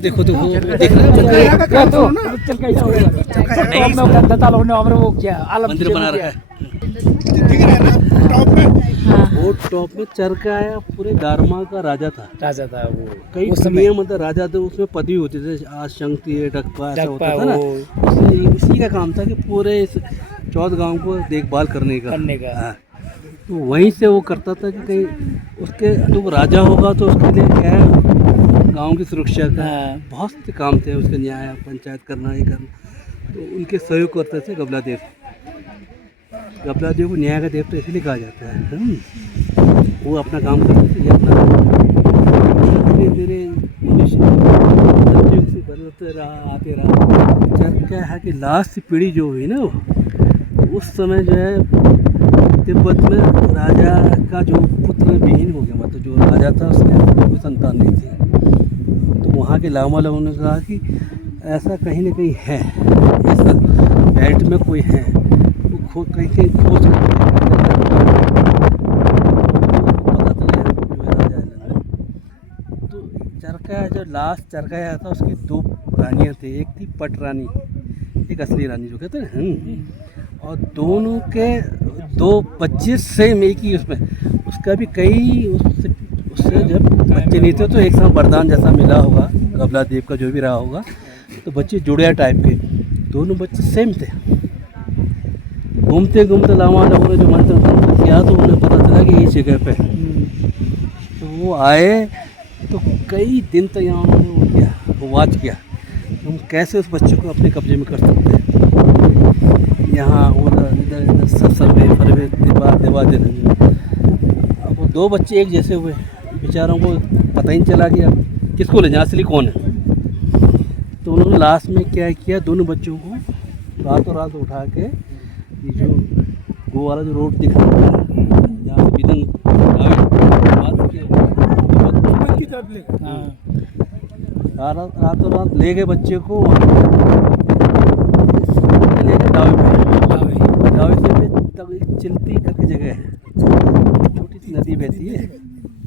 देखो देखो देख रहे हो क्या तो चल का नहीं गंदा ताल होने और वो क्या आलम मंदिर बना रखा है। दिख रहा है ना टॉप में। वो टॉप में चरका आया पूरे दारमा का राजा था। राजा था वो कई उस समय दुनिया मतलब राजा थे, उसमें पदवी होती थी, आज शंक्ति डकपा ऐसा होता था ना। वो इसलिए इसी का काम था कि पूरे इस 14 गांव को देखभाल करने का। हाँ। तो वहीं से वो करता था कि कहीं उसके जो राजा होगा तो उसके लिए क्या है, गांव की सुरक्षा का बहुत से काम थे उसके, न्याय पंचायत करना ये करना। तो उनके सहयोग करते थे गबला देव। गबला देव को न्याय का देवता इसलिए कहा जाता है। वो अपना काम करते थे, ये अपना धीरे धीरे मनुष्य युग से बदलते रहा, आते रहा। क्या है कि लास्ट पीढ़ी जो हुई ना, उस समय जो है तिब्बत में राजा का जो पुत्र विहीन हो गया, मतलब जो राजा था उसके कोई संतान नहीं थी। तो वहाँ के लामा लोगों ने कहा कि ऐसा कहीं ना कहीं है, ऐसा बेल्ट में कोई है, वो कहीं कहीं खोज पता चला जो राजा है। तो चरका जो लास्ट चरका आया था उसकी 2 रानियाँ थी, एक थी पट रानी, एक असली रानी जो कहते हैं। और दोनों के 2 बच्चे सेम एक ही उसमें, उसका भी कई उससे जब बच्चे नहीं थे तो एक साथ वरदान जैसा मिला होगा गबला देव का, जो भी रहा होगा। तो बच्चे जुड़िया टाइप के, दोनों बच्चे सेम थे। घूमते घूमते लामा लोगों ने जो मंत्र किया तो उन्हें पता चला कि इस जगह पे। तो वो आए तो कई दिन तक यहाँ उन्होंने वो किया, वो वाच किया हम कैसे उस बच्चे को अपने कब्जे में कर सकते हैं। यहाँ उधर इधर इधर सब सर्वे फरवे देवा दे रहे। अब वो 2 बच्चे एक जैसे हुए, बेचारों को पता ही नहीं चला कि अब किसको ले जाए, असली कौन है। तो उन्होंने लास्ट में क्या किया, दोनों बच्चों को रातों रात उठा के ये जो वो वाला जो रोड दिख रहा है जहाँ से बिदंग रातों रात ले गए बच्चे को, ले गए दावे से चिल्ती करके जगह है, छोटी सी नदी बहती है,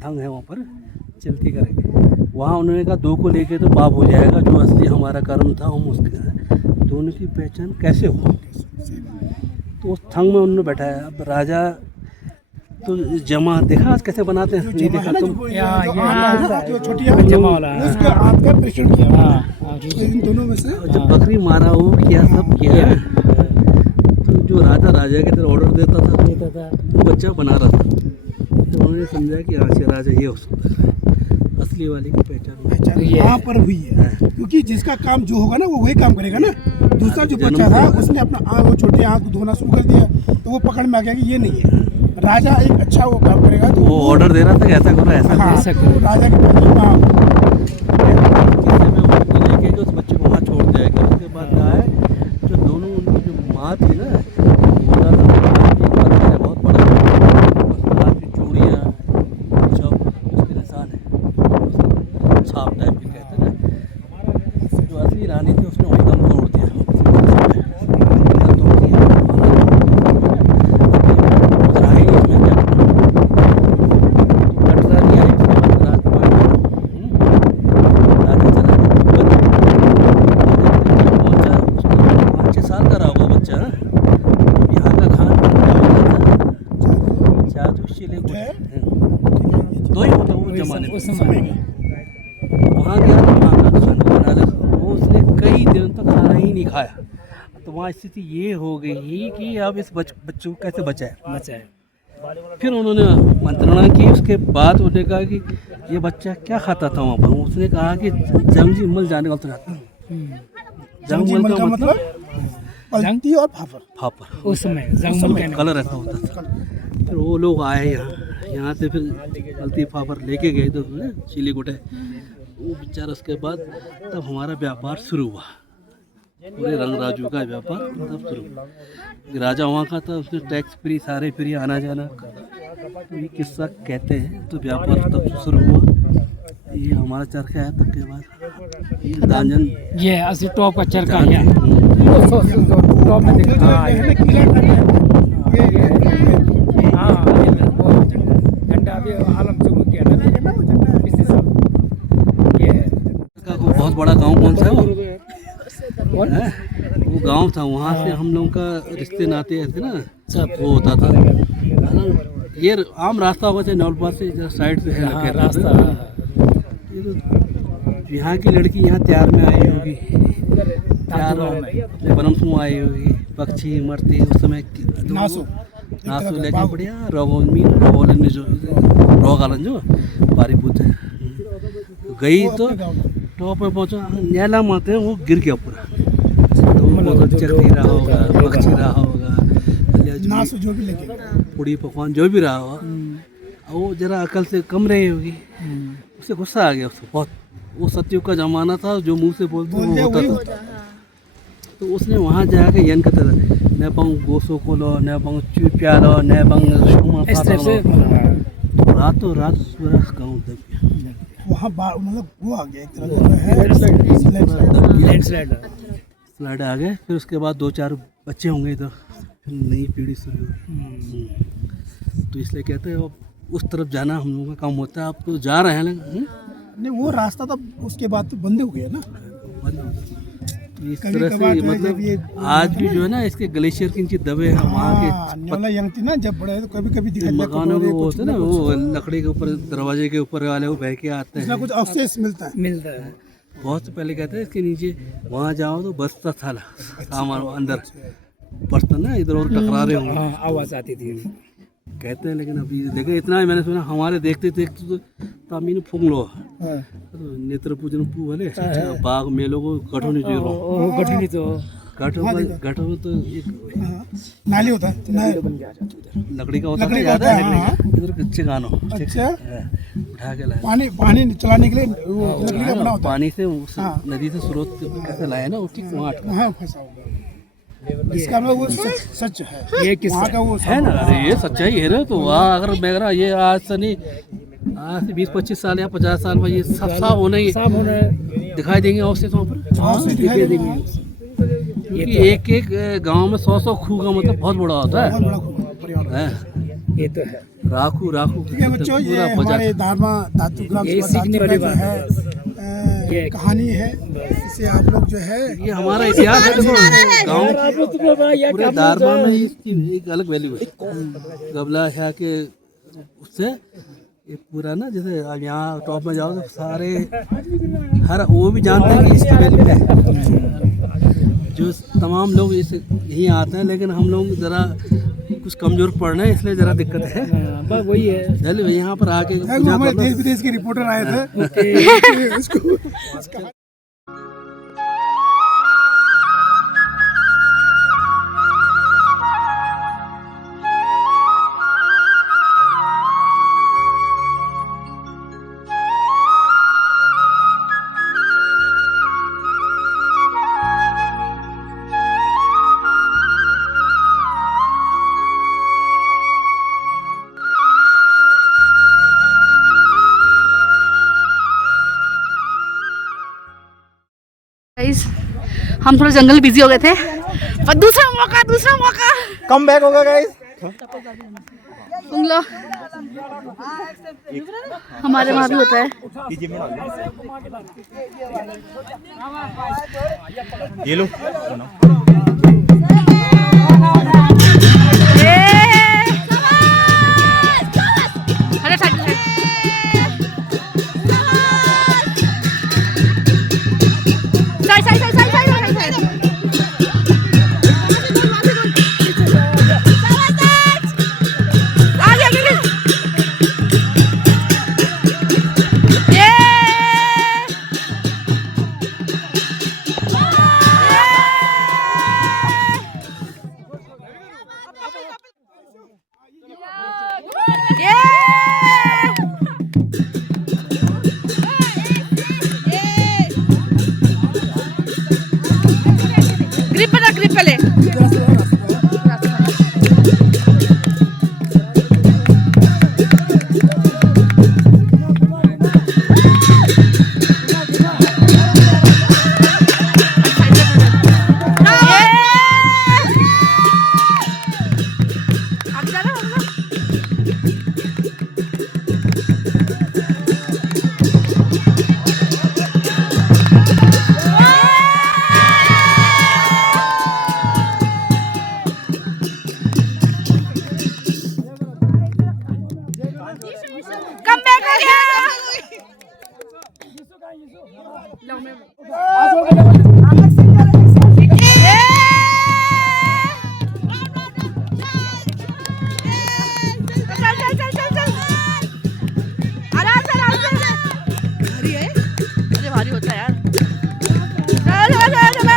धंग है वहाँ पर, चिल्ती करके। वहाँ उन्होंने कहा 2 को लेके तो पाप हो जाएगा, जो असली हमारा कर्म था हम उसके दोनों की पहचान कैसे हो। तो उस थंग में उन्होंने बैठाया। अब राजा तो जमा देखा आज कैसे बनाते हैं, नहीं देखा तुम? जमा वाला उसके हाथ का पेशेंट किया इन दोनों में से। जब बकरी मारा वो किया सब किया, तो जो राजा की तरह ऑर्डर देता था वो बच्चा बना रहा था। तो उन्होंने समझा कि अच्छा राजा ये हो सकता है, असली वाले की पहचान वहाँ पर हुई है। क्योंकि जिसका काम जो होगा ना वो वही काम करेगा ना। दूसरा जो बच्चा था उसने अपना वो छोटे हाथ को धोना शुरू कर दिया, तो वो पकड़ में आ गया कि ये नहीं है। राजा एक अच्छा वो काम करेगा तो वो ऑर्डर दे रहा था कि ऐसा करो ऐसा करो। राजा के लेके उस बच्चे को वहाँ छोड़ जाएगा। उसके बाद क्या है, जो दोनों उनकी जो माँ थी ना, बहुत बड़ा उस माँ की चूड़ियाँ सब उसके निशान है, छाप टाइप के कहते हैं ना। जो असली रानी थी उसने वही दम तोड़ दिया, उस समय वहाँ गया तो वहाँ का खाना बना लगा, वो उसने कई दिनों तक खाना ही नहीं खाया। तो वहाँ स्थिति ये हो गई कि अब इस बच्चों को कैसे बचाए। फिर उन्होंने मंत्रणा की। उसके बाद उन्होंने कहा कि ये बच्चा क्या खाता था वहाँ पर। उसने कहा कि जंगजी मल जाने वाला था। जंगमल का मतलब पलती और फाफर। उस समय जंगल का कलर ऐसा होता था। फिर वो लोग आए यहाँ से, फिर पलती फाफर लेके गए तो चिली गुटे वो बेचारा। उसके बाद तब हमारा व्यापार शुरू हुआ, पूरे रंग राजू का व्यापार तब शुरू हुआ। राजा वहाँ का था, उसने टैक्स फ्री सारे फ्री आना जाना, तो ये किस्सा कहते हैं। तो व्यापार तब शुरू हुआ। ये हमारा चरखा है। तब के बाद ये दांजन, ये असली टॉप का चरखा है, टॉप में देखा झंडा भी आलम चुम किया ना, बहुत बड़ा गांव कौन सा है वो? हैं? वो गांव था, वहाँ से हम लोगों का रिश्ते नाते ऐसे ना सब वो होता था। ये आम रास्ता होगा चाहे नौलपास से जरा साइड से है हाँ, रास्ता ये तो यहाँ की लड़की यहाँ तैयार में आई होगी, तैयार अपने बनमसू आई होगी, पक्षी मरते उस समय नासो नासो लेके बढ़िया रोगोन में जो रोगालन जो बारी पूछे तो गई तो टॉप पे पहुँचा, न्याला मारते वो गिर गया पूरा, तो वो चक्की रहा होगा, पक्षी रहा होगा, नासो जो भी लेके पूड़ी पकवान जो भी रहा होगा, वो जरा अकल से कम रही होगी, उसे गुस्सा आ गया उसको बहुत। वो सतयुग का जमाना था, जो मुंह से बोलते वो होता था। तो उसने वहाँ जाके यन कहता था न बंग गोसो को लो, न बंग चू प्यालो, न बंग शुमा फाता लो। रातों रात सूरज गाँव दब गया वहाँ मतलब वो आ गया एक तरह से लैंडस्लाइड स्लाइड आ गए। फिर उसके बाद 2-4 बच्चे होंगे इधर, फिर नई पीढ़ी शुरू हुई। तो इसलिए कहते हैं अब उस तरफ जाना हम लोगों का काम होता है। आप तो जा रहे हैं लेकिन नहीं वो रास्ता तो उसके बाद तो बंद हो गया ना। तो इस तरह से मतलब आज भी जो है ना इसके ग्लेशियर के नीचे दबे हैं वहाँ के न्योला यंग थी ना जब बड़े तो कभी कभी दिखाई मकानों में वो होते ना, वो लकड़ी के ऊपर दरवाजे के ऊपर वाले वो बह के आते हैं, कुछ अवशेष मिलता है। बहुत से पहले कहते हैं इसके नीचे वहाँ जाओ तो बसता था सामान अंदर बसता ना, इधर और टकरा रहे होंगे, आवाज आती थी कहते हैं। लेकिन अभी देखो इतना ही मैंने सुना, हमारे देखते देखते तो तामीन फूंक लो नेत्र पूजन वाले बाघ मेलों को गठो नहीं जो गठो तो एक नाली होता है, लकड़ी का होता है, याद है? इधर कच्चे गानो अच्छा उठा के लाए, पानी चलाने के लिए वो लकड़ी का बना होता पानी से उस नदी से स्रोत कैसे लाए ना, वो ठीक वहाँ है फंसा होगा। इसका मतलब वो सच है, ये किस्सा का वो है ना। अरे ये सच्चाई है ना। तो वहाँ अगर मैं कह रहा ये आज से नहीं, आज से 20-25 साल या 50 साल में ये सब साफ होना ही दिखाई देंगे अवशेष वहाँ पर। क्योंकि एक एक गांव में 100-100 खूह का मतलब बहुत बड़ा होता है। ये तो है। राखू बच्चों ये हमारे धारमा धातु ग्राम है कहानी है, इसे आप लोग जो है ये हमारा इतिहास है। देखो गाँव पूरे दारमा में इसकी एक अलग वैल्यू है। गबला है के उससे ये पूरा ना, जैसे यहाँ टॉप में जाओ तो सारे हर वो भी जानते हैं कि इसकी वैल्यू है। जो तमाम लोग इस यहीं आते हैं, लेकिन हम लोग ज़रा कुछ कमज़ोर पड़ रहे हैं, इसलिए ज़रा दिक्कत है। वही है, चलिए यहाँ पर आके हमारे देश विदेश के रिपोर्टर आए थे। हम थोड़ा जंगल बिजी हो गए थे, पर दूसरा मौका कम बैक होगा गाइस। सुन लो, हमारे वहाँ भी होता है। ये लो अरे भारी होता है यार। चलो चलो चलो।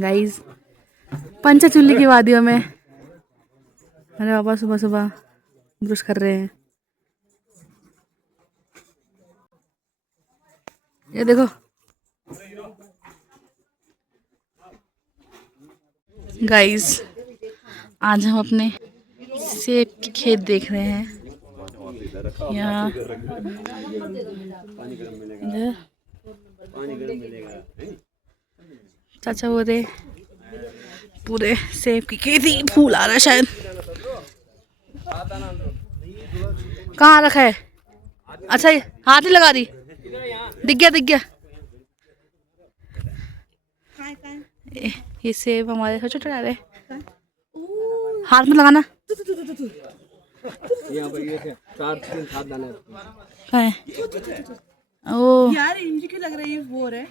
गाइस पंचचूली की वादियों में मेरे पापा सुबह सुबह ब्रश कर रहे हैं। ये देखो गाइस, आज हम अपने सेब के खेत देख रहे हैं। यहाँ इधर चाचा बोल रहे पूरे सेब की खेती, फूल आ रहा है शायद। कहाँ रखा है? अच्छा ये हाथ ही लगा दी, दिख गया दिख गया। ये सेब हमारे छोटे छोटे आ रहे, हाथ में लगाना। कहाँ है? ओ यार इंजी की लग रही है वो है।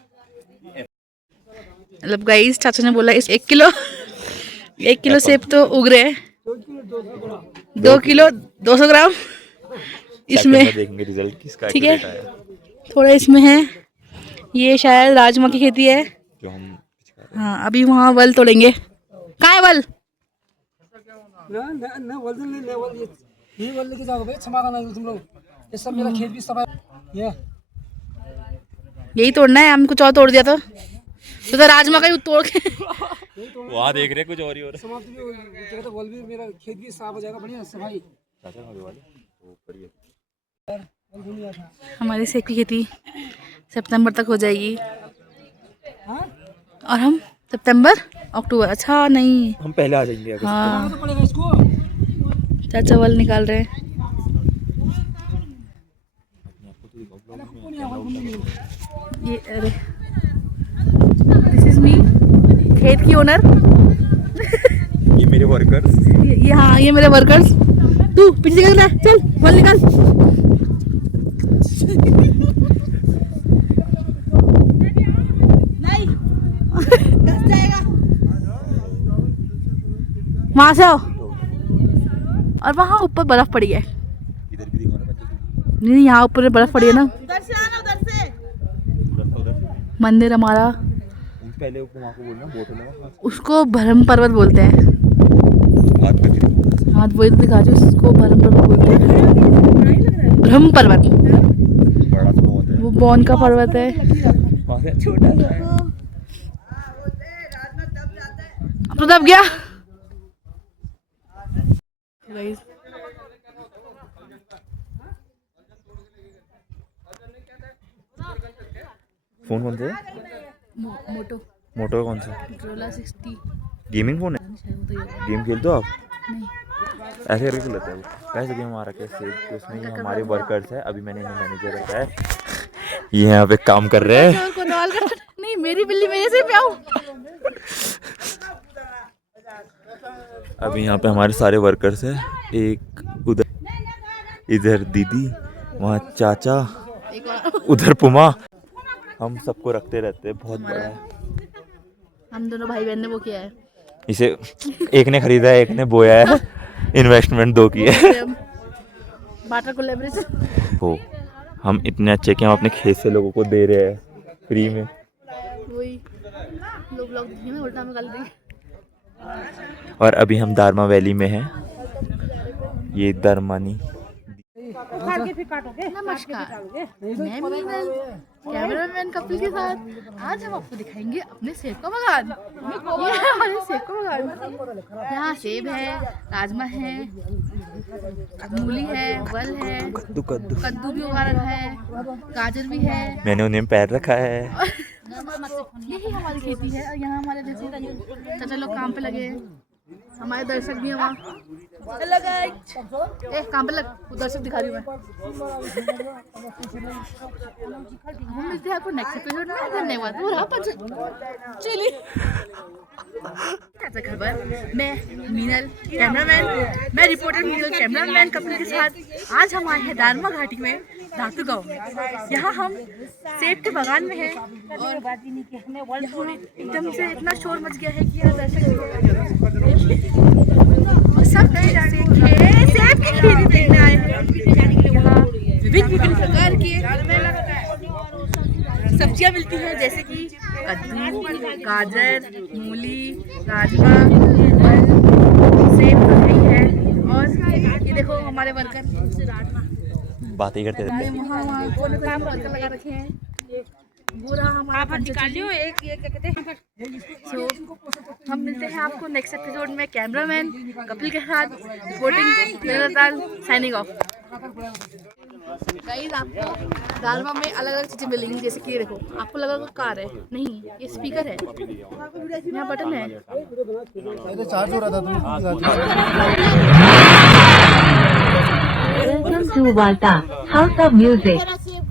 मतलब गाइस चाचा ने बोला इस 1 किलो सेब तो उग रहे हैं। 2 किलो 200 ग्राम इसमें देखेंगे रिजल्ट किसका। ठीक है, थोड़ा इसमें है। ये शायद राजमा की खेती है जो हम हाँ। अभी वहाँ वल तोड़ेंगे। कहाँ है वल? ये वल लेके जाओगे भाई, क्षमा करना तुम लोग। ये सब मेरा खेत भी सफाई ये यही तोड़ना है, हम कुछ और तोड़ दिया तो राजमा का ही तोड़ के वहाँ देख रहे कुछ और ही हो रहा समाप्त भी क्या कहते वल भी, मेरा खेत भी साफ हो जाएगा बढ़िया सफाई। हमारी सेब की खेती सितंबर तक हो जाएगी और हम सितंबर अक्टूबर, अच्छा नहीं हम पहले आ जाएंगे अगस्त। हाँ तो पड़ेगा इसको। चाचा वल निकाल रहे हैं। ये अरे दिस इज मी, खेत की ओनर। ये मेरे वर्कर्स। ये हाँ ये मेरे वर्कर्स। तू पीछे निकल रहा है, चल वल निकाल। नहीं दस जाएगा। वहां से आओ। और वहाँ ऊपर बर्फ पड़ी है। इधर भी दिखा ना, नहीं यहाँ ऊपर बर्फ पड़ी है ना। उधर से आना, उधर से। मंदिर हमारा, पहले वहाँ को बोलना बोतल है, उसको भरम पर्वत बोलते हैं। हाथ पे गिरी। हाँ वही तो दिखा रही हूँ, उसको भरम पर्वत बोलते हैं। ब्रह्म पर्वत बड़ा सा होता है वो बौन का पर्वत है। वहाँ से छोटा सा है। अब तो दब गया। Guys, फोन कौन सा है? मोटो मोटो कौन सा? Motorola 60 गेमिंग फोन है? शायद होता ही होगा। गेम खेलते हो आप? नहीं ऐसे करके खिलाता है वो। कैसे गेम हमारा कैसे तो उसमें ये हमारे वर्कर्स है। अभी मैंने इन्हें मैनेजर रखा है, ये यहाँ पे काम कर रहे हैं। और कोतवाल का नहीं, मेरी बिल्ली मेरे से प्याऊ। अभी यहाँ पे हमारे सारे वर्कर्स हैं। एक उधर, इधर दीदी, वहाँ चाचा, उधर पुमा। हम सबको रखते रहते हैं, बहुत बड़ा है। हम दोनों भाई बहन ने वो किया है। इसे एक ने खरीदा है, एक ने बोया है, इन्वेस्टमेंट 2 की है। बाटा कोलैबोरेशन। हो हम इतने अच्छे कि हम अपने खेत से लोगों को दे रहे हैं फ्री में। वही लोग ब्लॉग देखेंगे ना, उल्टा में गाली देंगे। और अभी हम दारमा वैली में हैं। ये दरमानी। नमस्कार, मैं मीनल, कैमरामैन कपिल के साथ आज हम आपको दिखाएंगे अपने सेब का बागान। ये है हमारे सेब का बागान। यहाँ सेब है, राजमा है, मूली है, वल है, कद्दू भी उगा रखा है, गाजर भी है। मैंने उन्हें पैर रखा है। यही हमारी खेती है और यहाँ हमारे जैसे चाचा लोग काम पे लगे हैं। हमारे दर्शक भी हैं वहाँ। हेलो गाइस, काम पे लग, वो दर्शक दिखा रही हूँ मैं। हम मिलते हैं आपको नेक्स्ट एपिसोड में। धन्यवाद। चलिए ताज़ा खबर, मैं मीनल कैमरामैन, मैं रिपोर्टर मीनल कैमरामैन कपिल के साथ आज हम आए हैं दारमा घाटी में, धातु गाँव में। यहाँ हम सेब के बागान में हैं और एकदम से इतना शोर मच गया है कि यहाँ दर्शक और सब सेब की खेती देखने आए हैं। यहाँ विभिन्न प्रकार की सब्जियां मिलती हैं जैसे कि कद्दू, गाजर, मूली, राजमा, सेब तो यही है। और ये देखो हमारे वर्कर बातें करते रहते हैं। वहाँ कोने पे वर्कर लगा रखे हैं। वो रहा हमारा निकालियो एक कहते हैं। सो हम मिलते हैं आपको नेक्स्ट एपिसोड में कैमरामैन कपिल के साथ। रिपोर्टिंग निरंतर, साइनिंग ऑफ। गाइस, आपको दारमा में अलग अलग चीज़ें मिलेंगी जैसे कि ये देखो, आपको लगा कि कार है, नहीं ये स्पीकर है, यहाँ बटन है। चार्ज हो रहा था Welcome to Walta, House of Music.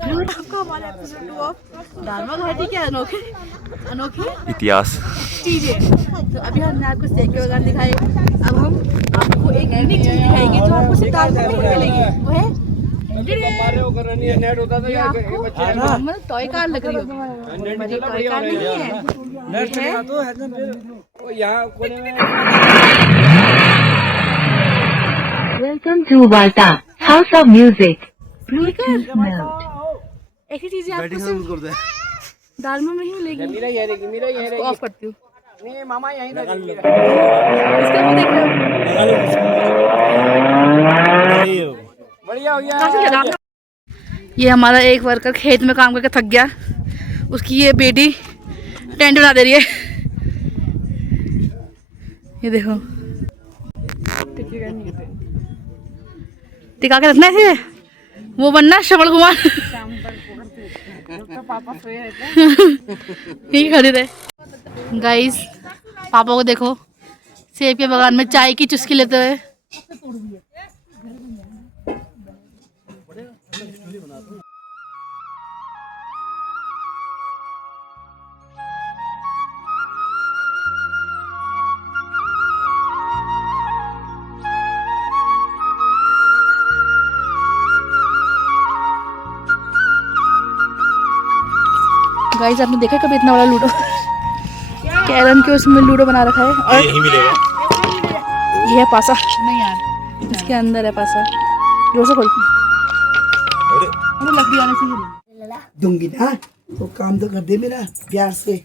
आपको हमारे एपिसोड 2 ऑफ दारमा घाटी के अनोखी इतिहास। चीजें। तो अभी हमने आपको सेब के बागान दिखाए। अब हम आपको एक यूनिक चीज दिखाएंगे जो आपको सिर्फ दारमा में ही मिलेगी। वो है ये आपको नॉर्मल टॉय कार लग रही होगी, पर ये टॉय कार नहीं है। Welcome to Walta, House of Music. Please Note. ऐसी चीजें आपको सिर्फ दारमा में ही मिलेगी। इसको ऑफ करती हूँ। इसका मुंह देख रहे हो? काफी लगा। ये हमारा एक वर्कर खेत में काम करके थक गया, उसकी ये बेटी टेंट बना दे रही है। ये देखो, टिका के रखना है, वो बनना श्रवण कुमार। यही खड़े रहे। गाइस, पापा को देखो सेब के बागान में चाय की चुस्की लेते हुए। गाइस, आपने देखा कभी इतना बड़ा लूडो? कैरम के उसमें लूडो बना रखा है। और यही मिलेगा। ये है पासा। नहीं यार, इसके अंदर है पासा। जोर से खोल। लकड़ी आने से दूंगी ना, तो काम तो कर दे मेरा प्यार से।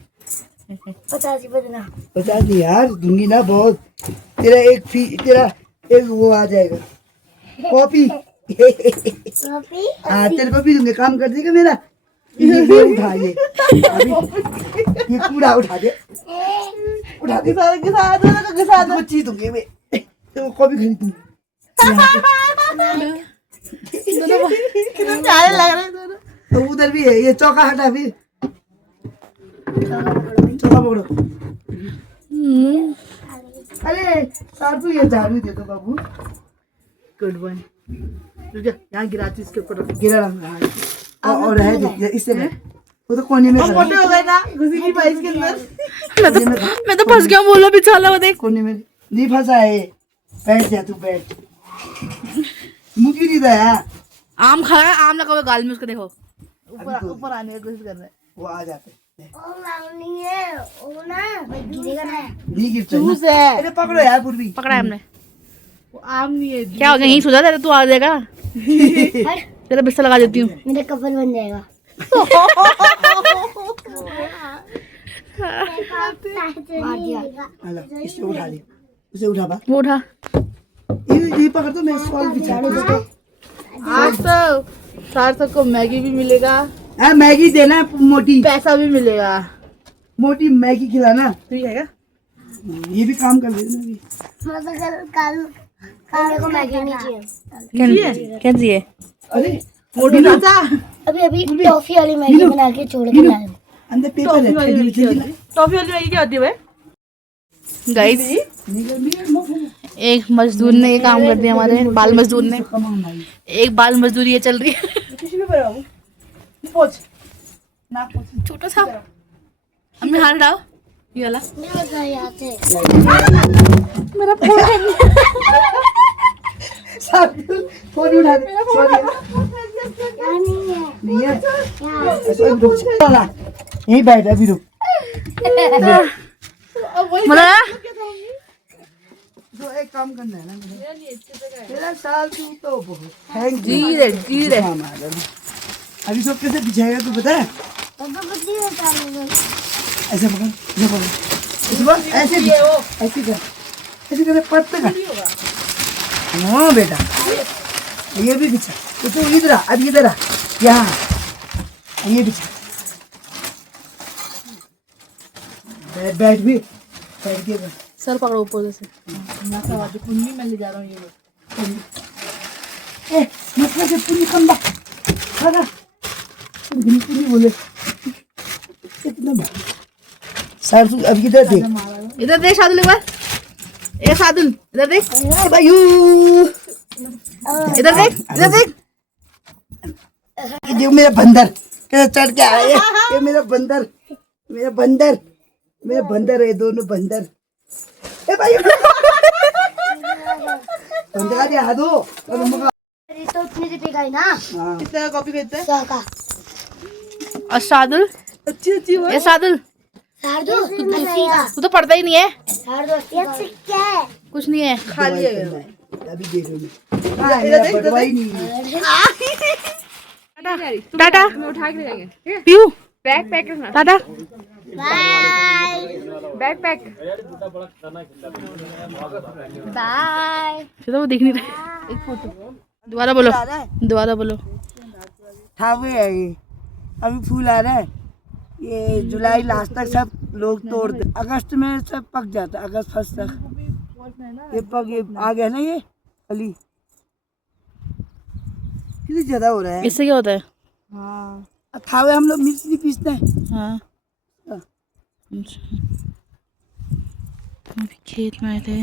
50 रुपए देना। 50 नहीं यार, दूंगी ना बहुत। तेरा एक वो आ जाएगा, कॉपी। हाँ, तेरे को भी दूंगे, काम कर देगा मेरा। ये उठा, ये कूड़ा उठा दे, उठा दे। साथ चीज दूंगी मैं, तो कॉपी खरीदूंगी। लग रहे हैं दोनों। तो उधर भी है, ये चौका हटा, फिर चौका पकड़ो। अरे सासू, ये झाड़ू दे दो बाबू। Good one. यहाँ गिराती, इसके ऊपर गिरा और है इससे वो तो कोने में मोटे हो गए ना, घुसी की बाइस के अंदर। मैं तो फंस गया, बोला बिछाला। वो देख, कोने में नहीं फंसा है। बैठ जा तू, बैठ। मुंह क्यों नहीं दया? आम खा रहा है, आम लगा हुआ गाल में उसको। देखो ऊपर आने की कोशिश कर रहा है। वो आ जाते नहीं है, वो ना गिरेगा ना। नहीं गिरता। अरे पकड़ो यार, पूर्वी पकड़ा है हमने। वो आम नहीं है। क्या हो गया, यहीं सुधा दे, तू आ जाएगा। तेरा बिस्तर लगा देती हूँ। मेरा कपल बन जाएगा। मार दिया हेलो इसे उठा दे उसे उठा बा वो उठा। ये पकड़ तो मैं सॉल बिछा दूं आज तो सार्थक को मैगी भी मिलेगा, हां मैगी देना मोटी पैसा भी मिलेगा। मोटी मैगी खिलाना ठीक है क्या? ये भी काम कर लेना अभी मतलब कल कल मेरे को मैगी नहीं चाहिए क्या चाहिए? अरे मोटू चाचा अभी अभी टॉफी वाली मैगी बना के छोड़ के लाए अंदर पेपर है थैली में थैली टॉफी वाली मैगी क्या होती है भाई? गाइस, एक मजदूर ने ये काम कर दिया, हमारे बाल मजदूर ने। एक बाल मजदूरी ये चल रही है। किसी भी पर बाबू पोछ ना पोछ। छोटा सा हमने हाथ डाल ये वाला। मेरे यहाँ से मेरा फोन है। फोन उठा दे यहाँ नहीं है नहीं है यहाँ ऐसा रुक चला यहीं बैठ अभी रुक मतलब जो एक काम करना है ना मेरा साल तू तो बहुत थैंक यू धीरे धीरे। अभी सब कैसे बिछाएगा तू पता है तो कुछ नहीं होता मुझे ऐसे पकड़ ये पकड़ इस बार ऐसे ऐसे कर ऐसे कर पत्ते कर हाँ बेटा ये भी बिछा तो इधर आ अब इधर आ यहाँ ये बिछा बैठ भी बैठ के कर सर पकड़ो ऊपर से। कुंडी मैं ले जा रहा हूँ ये। ए मतलब से पूरी खंबा खड़ा पूरी बोले कितना बार सर तू अब इधर देख इधर देख शादुल एक बार। ए शादुल इधर देख। ए भाई इधर देख इधर देख। ये देखो मेरा बंदर कैसे चढ़ के आया ये मेरा बंदर मेरा बंदर है दोनों बंदर ए भाई बंदर आ जा दो तो उतनी दिखेगा ही ना कितना कॉपी खरीदते हैं? 100 का और शादुल अच्छी अच्छी वो ए शादुल सार्दो 80 का तू तो पढ़ता ही नहीं है। सार्दो 80 का क्या है कुछ नहीं है। खाली है। अभी देख रही हूँ हाँ मेरा बटवा ही नहीं है टाटा पीयू बैग पैक रखना। Tata bye bag pack. Bye तो वो देख नहीं रहे। एक फोटो दोबारा बोलो दोबारा बोलो। ठावे है ये अभी फूल आ रहा है ये जुलाई लास्ट तक सब लोग तोड़ दे अगस्त में सब पक जाता है अगस्त फर्स्ट तक ये पक ये आ गया ना ये कली कितनी ज्यादा हो रहा है इससे क्या होता है? हाँ ठावे हम लोग मिर्च नहीं पीसते हैं हाँ अच्छा। अभी खेत में आए थे।